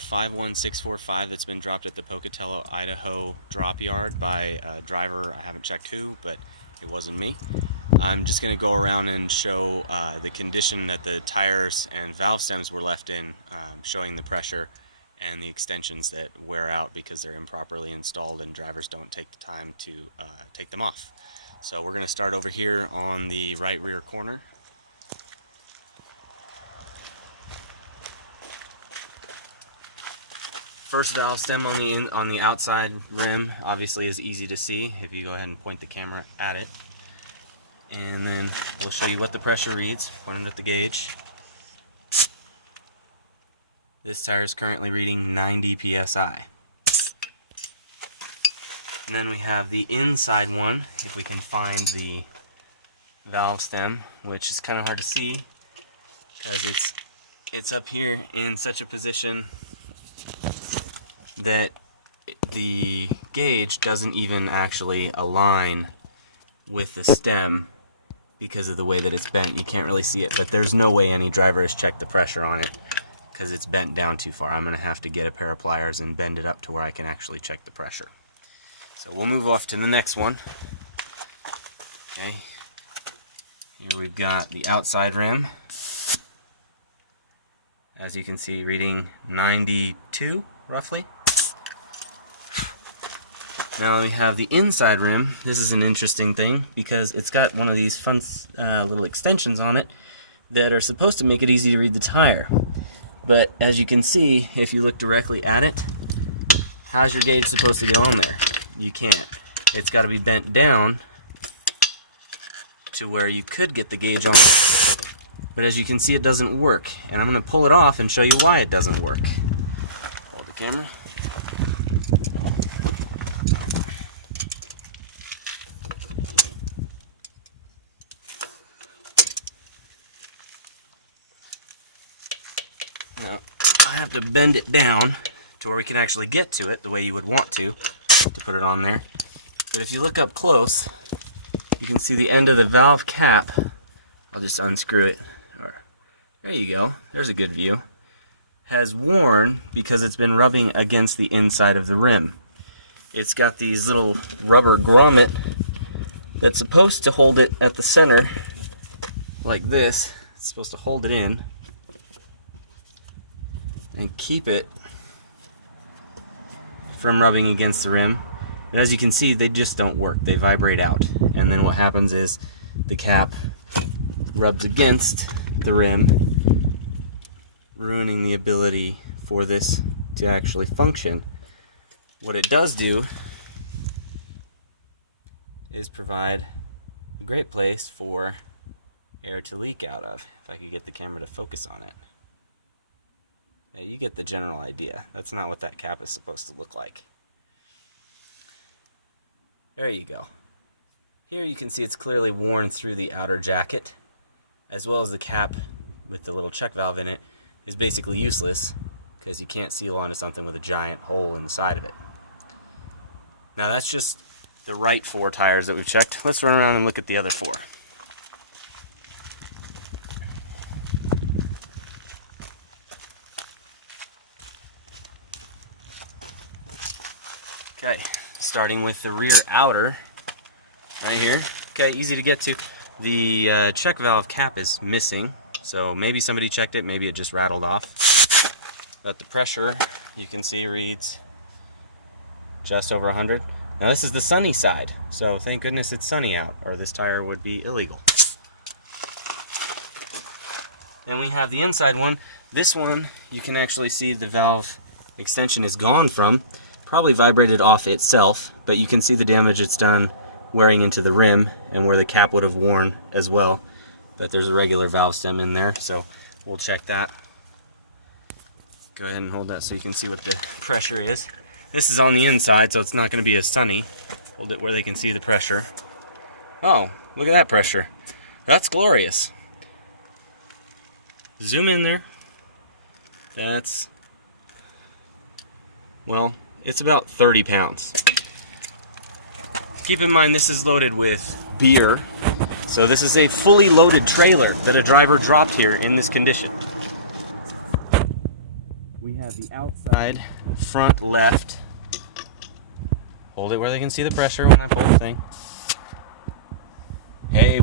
51645 that's been dropped at the Pocatello, Idaho drop yard by a driver. I haven't checked who, but it wasn't me. I'm just going to go around and show the condition that the tires and valve stems were left in, showing the pressure and the extensions that wear out because they're improperly installed and drivers don't take the time to take them off. So we're going to start over here on the right rear corner. First valve stem on the outside rim obviously is easy to see if you go ahead and point the camera at it. And then we'll show you what the pressure reads, pointing at the gauge. This tire is currently reading 90 psi. And then we have the inside one, if we can find the valve stem, which is kind of hard to see because it's up here in such a position that the gauge doesn't even actually align with the stem because of the way that it's bent. You can't really see it, but there's no way any driver has checked the pressure on it because it's bent down too far. I'm going to have to get a pair of pliers and bend it up to where I can actually check the pressure. So we'll move off to the next one. Okay, here we've got the outside rim. As you can see, reading 92 roughly. Now we have the inside rim. This is an interesting thing because it's got one of these fun little extensions on it that are supposed to make it easy to read the tire. But as you can see, if you look directly at it, how's your gauge supposed to get on there? You can't. It's got to be bent down to where you could get the gauge on. But as you can see, it doesn't work. And I'm going to pull it off and show you why it doesn't work. Hold the camera. Now, I have to bend it down to where we can actually get to it the way you would want to put it on there. But if you look up close, you can see the end of the valve cap. I'll just unscrew it. There you go. There's a good view. Has worn because it's been rubbing against the inside of the rim. It's got these little rubber grommet that's supposed to hold it at the center like this. It's supposed to hold it in and keep it from rubbing against the rim. But as you can see, they just don't work. They vibrate out. And then what happens is the cap rubs against the rim, ruining the ability for this to actually function. What it does do is provide a great place for air to leak out of. If I could get the camera to focus on it. Now you get the general idea. That's not what that cap is supposed to look like. There you go. Here you can see it's clearly worn through the outer jacket, as well as the cap with the little check valve in it is basically useless because you can't seal onto something with a giant hole in the side of it. Now that's just the right 4 tires that we've checked. Let's run around and look at the other 4. Okay, starting with the rear outer right here. Okay, easy to get to. The check valve cap is missing, so maybe somebody checked it, maybe it just rattled off. But the pressure, you can see, reads just over 100. Now this is the sunny side, so thank goodness it's sunny out, or this tire would be illegal. Then we have the inside one. This one, you can actually see the valve extension is gone from. Probably vibrated off itself, but you can see the damage it's done wearing into the rim and where the cap would have worn as well. But there's a regular valve stem in there, so we'll check that. Go ahead and hold that so you can see what the pressure is. This is on the inside, so it's not going to be as sunny. Hold it where they can see the pressure. Oh, look at that pressure. That's glorious. Zoom in there. That's, well, it's about 30 pounds. Keep in mind this is loaded with beer. So this is a fully loaded trailer that a driver dropped here in this condition. we have the outside, front left. Hold it where they can see the pressure when I pull the thing. Hey,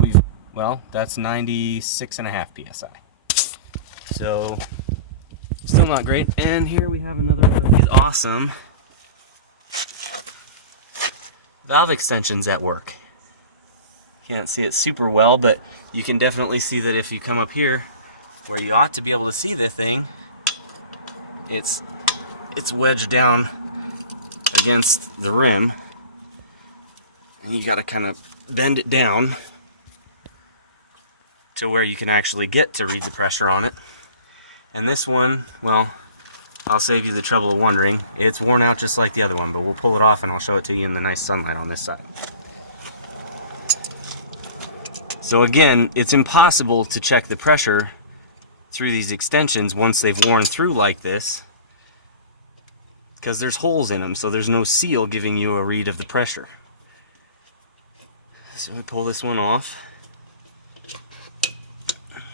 well, that's 96.5 psi. So, still not great. And here we have another one of these awesome valve extensions at work. Can't see it super well, but you can definitely see that if you come up here, where you ought to be able to see the thing, it's wedged down against the rim, and you got to kind of bend it down to where you can actually get to read the pressure on it. And this one, well, I'll save you the trouble of wondering. It's worn out just like the other one, but we'll pull it off and I'll show it to you in the nice sunlight on this side. So again, it's impossible to check the pressure through these extensions once they've worn through like this, because there's holes in them, so there's no seal giving you a read of the pressure. So I pull this one off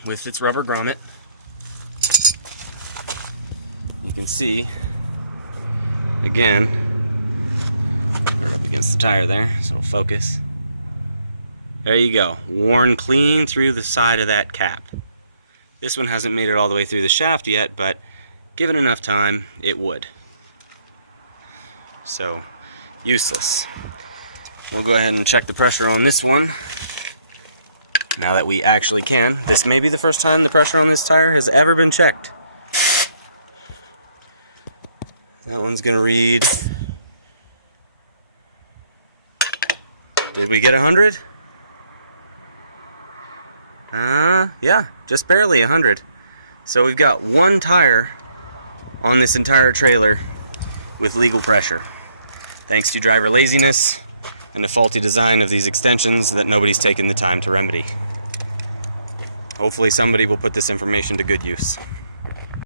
with its rubber grommet. You can see, again, up against the tire there, so it'll focus. There you go, worn clean through the side of that cap. This one hasn't made it all the way through the shaft yet, but given enough time, it would. So, useless. We'll go ahead and check the pressure on this one. Now that we actually can. This may be the first time the pressure on this tire has ever been checked. That one's gonna read... Did we get 100? Yeah, just barely 100. So we've got one tire on this entire trailer with legal pressure, thanks to driver laziness and the faulty design of these extensions that nobody's taken the time to remedy. Hopefully somebody will put this information to good use.